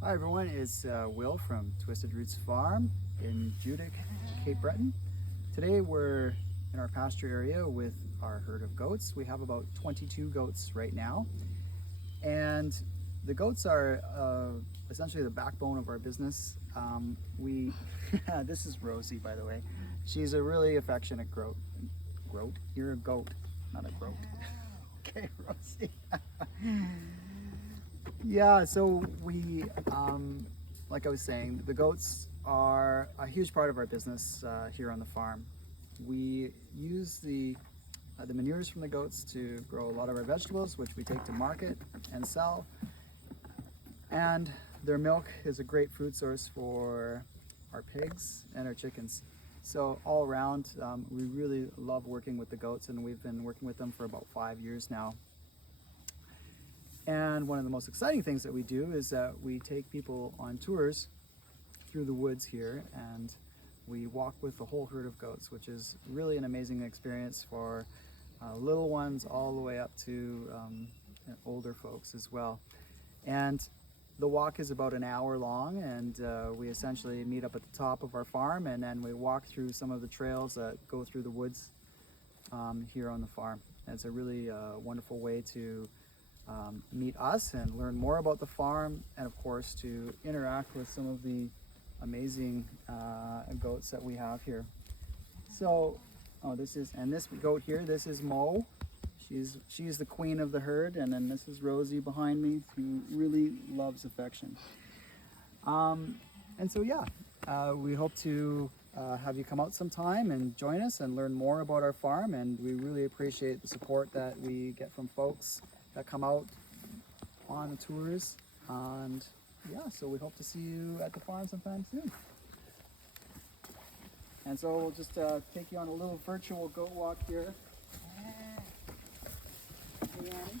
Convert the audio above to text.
Hi everyone, it's Will from Twisted Roots Farm in Judique, Cape Breton. Today we're in our pasture area with our herd of goats. We have about 22 goats right now, and the goats are essentially the backbone of our business. This is Rosie, by the way. She's a really affectionate goat. You're a goat, not a groat. Okay, Rosie. Yeah, so like I was saying, the goats are a huge part of our business here on the farm. We use the manures from the goats to grow a lot of our vegetables, which we take to market and sell. And their milk is a great food source for our pigs and our chickens. So all around, we really love working with the goats, and we've been working with them for about 5 years now. And one of the most exciting things that we do is that we take people on tours through the woods here, and we walk with the whole herd of goats, which is really an amazing experience for little ones all the way up to older folks as well. And the walk is about an hour long, and we essentially meet up at the top of our farm, and then we walk through some of the trails that go through the woods here on the farm. And it's a really wonderful way to meet us and learn more about the farm, and of course to interact with some of the amazing goats that we have here. So this goat here, this is Mo. She's the queen of the herd, and then this is Rosie behind me, who really loves affection. And so we hope to have you come out sometime and join us and learn more about our farm, and we really appreciate the support that we get from folks that come out on the tours. And so we hope to see you at the farm sometime soon. And so we'll just take you on a little virtual goat walk here. Hey, Annie.